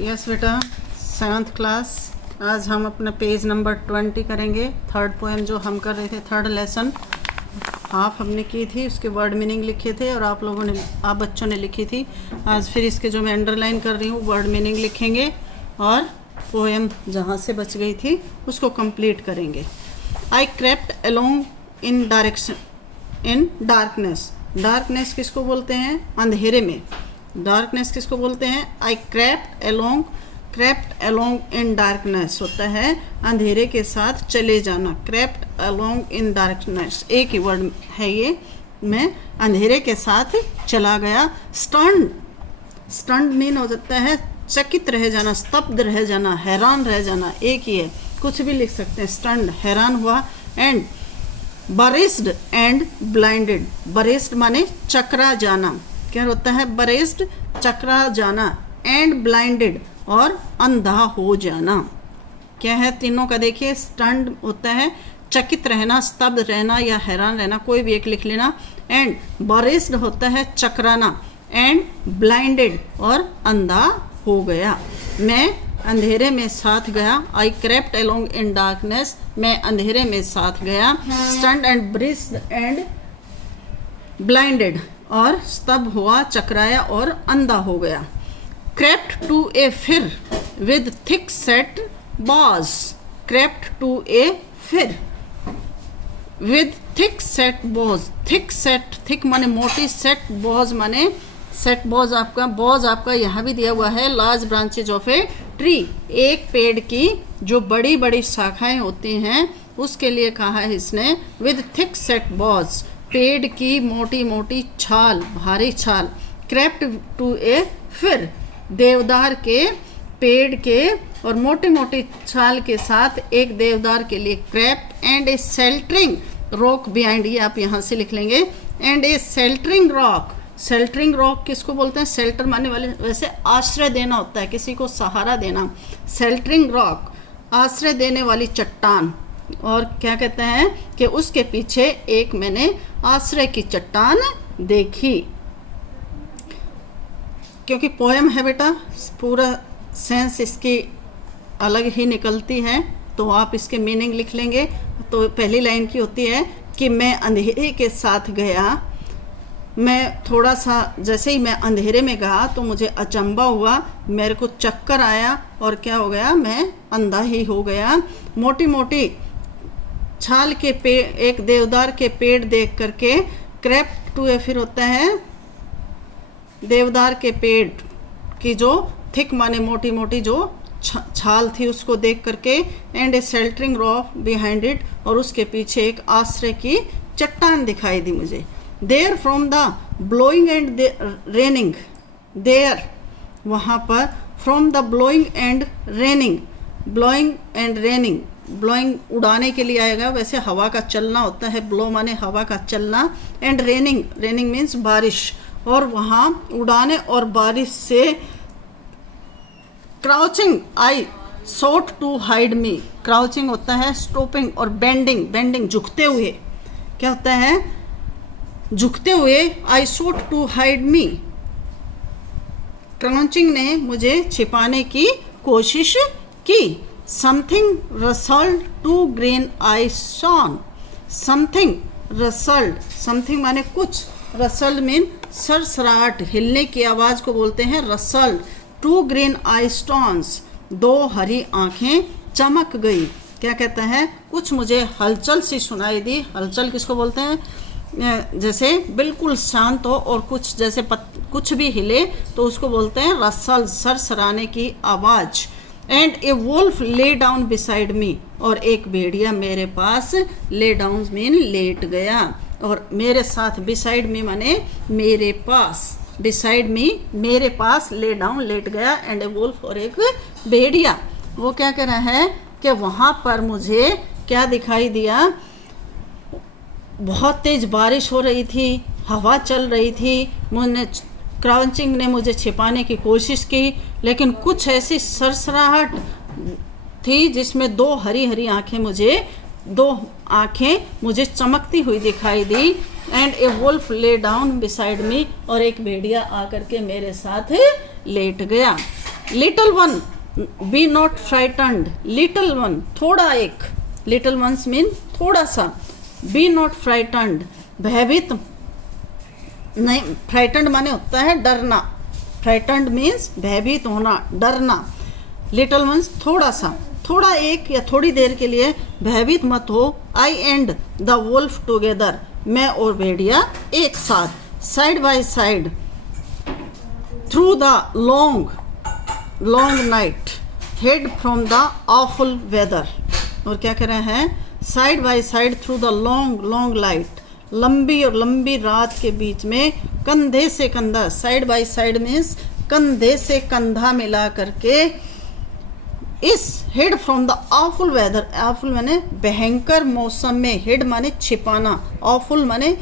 Yes बेटा, 7th class. आज हम अपना पेज नंबर 20 करेंगे। थर्ड पोएम जो हम कर रहे थे, थर्ड लेसन हाफ हमने की थी, उसके वर्ड मीनिंग लिखे थे और आप बच्चों ने लिखी थी। आज फिर इसके जो मैं अंडरलाइन कर रही हूँ वर्ड मीनिंग लिखेंगे और पोएम जहाँ से बच गई थी उसको कंप्लीट करेंगे। I crept along in darkness. Darkness किसको बोलते हैं? अंधेरे में। डार्कनेस किसको बोलते हैं? I crept along in darkness होता है अंधेरे के साथ चले जाना। क्रेप्ट अलोंग इन डार्कनेस एक ही वर्ड है ये। मैं अंधेरे के साथ चला गया। स्टन्ड मीन हो जाता है चकित रह जाना, स्तब्ध रह जाना, हैरान रह जाना, एक ही है, कुछ भी लिख सकते हैं। स्टन्ड हैरान हुआ। And barest and blinded. Barest माने चकरा जाना। क्या होता है? बरेस्ड चकरा जाना, एंड ब्लाइंडेड और अंधा हो जाना। क्या है तीनों का? देखिए, स्टन्ड होता है चकित रहना, स्तब्ध रहना या हैरान रहना, कोई भी एक लिख लेना। एंड बरेस्ड होता है चकराना, एंड ब्लाइंडेड और अंधा हो गया। मैं अंधेरे में साथ गया। आई क्रेप्ट अलोंग इन डार्कनेस, मैं अंधेरे में साथ गया। Stunned and braced and blinded और स्तब्ध हुआ, चकराया और अंधा हो गया। Crept to a fir with thick set boughs. Crept to a fir with thick set boughs. Thick set, thick माने मोटी, सेट बॉज माने सेट बॉज आपका यहाँ भी दिया हुआ है। Large branches of a tree, एक पेड़ की जो बड़ी बड़ी शाखाएं होती हैं उसके लिए कहा है इसने विद थिक सेट बॉज, पेड़ की मोटी मोटी छाल, भारी छाल। क्रेप्ट टू ए फिर, देवदार के पेड़ के और मोटी मोटी छाल के साथ एक देवदार के लिए crept. And A sheltering rock behind, ये आप यहाँ से लिख लेंगे। And A sheltering rock. Sheltering rock किसको बोलते हैं? शेल्टर माने वाले, वैसे आश्रय देना होता है, किसी को सहारा देना। शेल्टरिंग रॉक, आश्रय देने वाली चट्टान। और क्या कहते हैं कि उसके पीछे एक मैंने आश्रय की चट्टान देखी। क्योंकि पोएम है बेटा, पूरा सेंस इसकी अलग ही निकलती है, तो आप इसके मीनिंग लिख लेंगे। तो पहली लाइन की होती है कि मैं अंधेरे के साथ गया। मैं थोड़ा सा, जैसे ही मैं अंधेरे में गया तो मुझे अचंभा हुआ, मेरे को चक्कर आया और क्या हो गया? मैं अंधा ही हो गया। मोटी मोटी छाल के पेड़, एक देवदार के पेड़ देख करके क्रेप्ट टू ए फिर होता है देवदार के पेड़ की जो थिक माने मोटी मोटी जो छाल थी उसको देख करके। And A sheltering rock behind it, और उसके पीछे एक आश्रय की चट्टान दिखाई दी मुझे। There from the blowing and raining, there वहाँ पर, from the blowing and raining, blowing and raining, blowing उड़ाने के लिए आएगा, वैसे हवा का चलना होता है, ब्लो माने हवा का चलना, एंड रेनिंग, रेनिंग मीन्स बारिश, और वहाँ उड़ाने और बारिश से crouching I sought to hide me. Crouching होता है स्टॉपिंग, और बेंडिंग, बेंडिंग झुकते हुए, क्या होता है? झुकते हुए। I sought to hide me, crouching ने मुझे छिपाने की कोशिश की। Something rustled two green eyes shone. Something rustled, something माने कुछ, रसल्ड मीन सरसराहट, हिलने की आवाज़ को बोलते हैं रसल्ड। टू ग्रीन आई स्टॉन्स, दो हरी आँखें चमक गई। क्या कहता है? कुछ मुझे हलचल सी सुनाई दी। हलचल किसको बोलते हैं? जैसे बिल्कुल शांत हो और कुछ जैसे कुछ भी हिले तो उसको बोलते हैं रसल, सरसराने की आवाज़। And a wolf lay down beside me, और एक भेड़िया मेरे पास, ले डाउन मीन लेट गया, और मेरे साथ, बिसाइड मी माने मेरे पास, बिसाइड मी मेरे पास, ले डाउन लेट गया। एंड ए वुल्फ, और एक भेड़िया। वो क्या कह रहा है कि वहाँ पर मुझे क्या दिखाई दिया? बहुत तेज़ बारिश हो रही थी, हवा चल रही थी, मुझे क्राउचिंग ने मुझे छिपाने की कोशिश की, लेकिन कुछ ऐसी सरसराहट थी जिसमें दो हरी हरी आँखें मुझे चमकती हुई दिखाई दी। And a wolf lay down beside me, और एक भेड़िया आकर के मेरे साथ लेट गया। Little one, be not frightened, little one थोड़ा एक, लिटिल वंस मीन थोड़ा सा, बी नॉट फ्राइटन्ड भयभीत नहीं, फ्राइटन्ड माने होता है डरना, फ्राइटन्ड मीन्स भयभीत होना, डरना, लिटिल वंस थोड़ा सा, थोड़ा एक या थोड़ी देर के लिए भयभीत मत हो, I and the wolf together, मैं और भेड़िया एक साथ, side by side, through the long night, hid from the awful weather, और क्या कह रहे हैं, side by side through the long light, लंबी और लंबी रात के बीच में, कंधे से कंधा, साइड बाय साइड मीन्स कंधे से कंधा मिला करके, इस hid from the awful weather, awful माने भयंकर मौसम में, हिड माने छिपाना, ऑफुल माने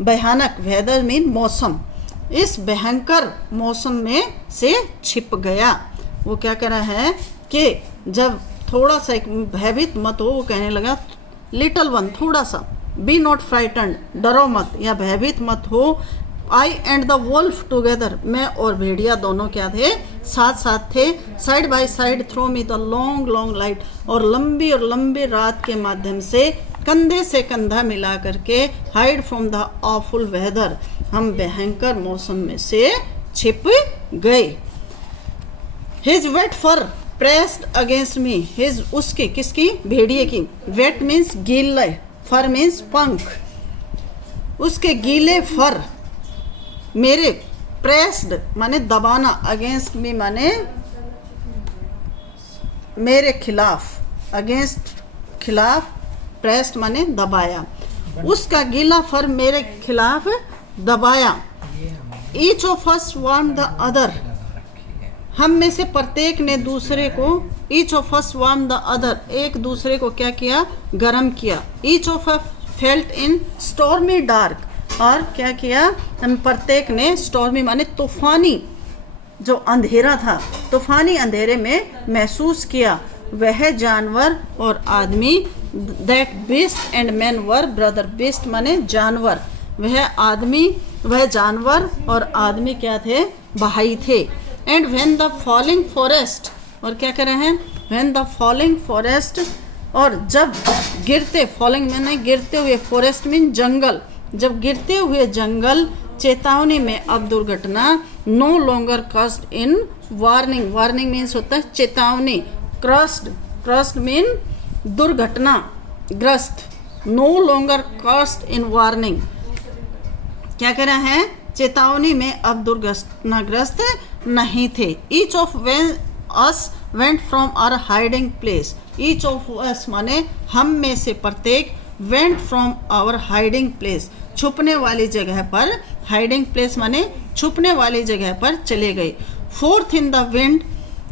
भयानक, वेदर मीन मौसम, इस भयंकर मौसम में से छिप गया। वो क्या कह रहा है कि जब थोड़ा सा एक भयभीत मत हो, वो कहने लगा लिटिल वन थोड़ा सा, बी नॉट फ्राइटन्ड डरो मत या भयभीत मत हो, I and the wolf together, मैं और भेड़िया दोनों क्या थे, साथ साथ थे, side by side throw me the long light, और लंबी रात के माध्यम से कंधे से कंधा मिला करके, hide from the awful weather, हम भयंकर मौसम में से छिप गए। His wet fur pressed against me, his उसकी किसकी, भेड़िए की, वेट मीन्स गीले, फर मीन्स पंख, उसके गीले फर मेरे, प्रेस्ड माने दबाना, अगेंस्ट मी माने मेरे खिलाफ, अगेंस्ट खिलाफ, प्रेस्ड माने दबाया, उसका गीला फर मेरे खिलाफ दबाया, each of us warm the other, हम में से प्रत्येक ने दूसरे को, each of us warm the other, एक दूसरे को क्या किया, गर्म किया, each of us felt in stormy dark, और क्या किया, हम प्रत्येक ने, स्टॉर्मी माने तूफानी, जो अंधेरा था, तूफानी अंधेरे में महसूस किया, वह जानवर और आदमी, that beast and man were brother, beast माने जानवर, वह आदमी, वह जानवर और आदमी क्या थे, भाई थे, and when the falling forest, और क्या कह रहे हैं, व्हेन द फॉलिंग फॉरेस्ट, और जब गिरते, फॉलिंग मैंने गिरते हुए, फॉरेस्ट मीन जंगल, जब गिरते हुए जंगल, चेतावनी में अब दुर्घटना, नो लॉन्गर क्रस्ड इन वार्निंग, वार्निंग मीन्स होता है चेतावनी, क्रस्ड मीन दुर्घटना ग्रस्त, नो लॉन्गर क्रस्ड इन वार्निंग, क्या कह रहे हैं, चेतावनी में अब दुर्घटनाग्रस्त नहीं थे, each of us went from our hiding place, each of us माने हम में से प्रत्येक, went from our hiding place, छुपने वाली जगह पर, हाइडिंग प्लेस माने छुपने वाली जगह पर चले गए, forth in the wind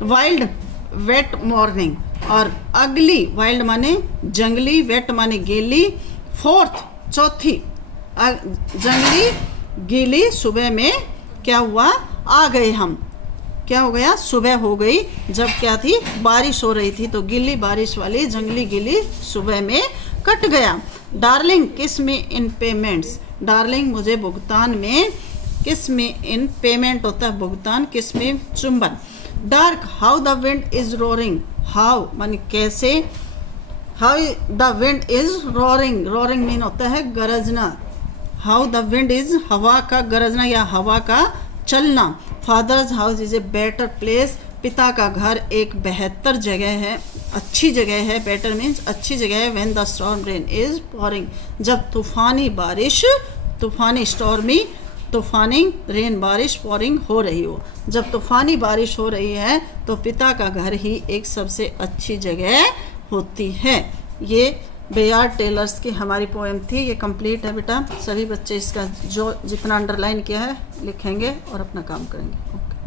wild wet morning, और अगली, वाइल्ड माने जंगली, वेट माने गीली, फोर्थ चौथी, जंगली गीली सुबह में क्या हुआ, आ गए हम, क्या हो गया, सुबह हो गई, जब क्या थी, बारिश हो रही थी, तो गीली बारिश वाली जंगली गीली सुबह में कट गया, डार्लिंग किस में इन पेमेंट्स, डार्लिंग मुझे भुगतान में, किस में इन पेमेंट होता है भुगतान, किस में चुंबन, dark how the wind is roaring, how माने कैसे, how the wind is roaring, roaring mean होता है गरजना, हाउ द विंड इज हवा का गरजना या हवा का चलना, fathers house is a better place, पिता का घर एक बेहतर जगह है, अच्छी जगह है, बेटर मीन्स अच्छी जगह है, when the storm rain is pouring, जब तूफानी बारिश, तूफानी स्टॉर्मी, तूफानी रेन बारिश, पॉरिंग हो रही हो, जब तूफानी बारिश हो रही है तो पिता का घर ही एक सबसे अच्छी जगह होती है। ये बेयार्ड टेलर्स की हमारी पोएम थी, ये कंप्लीट है बेटा, सभी बच्चे इसका जो जितना अंडरलाइन किया है लिखेंगे और अपना काम करेंगे। ओके।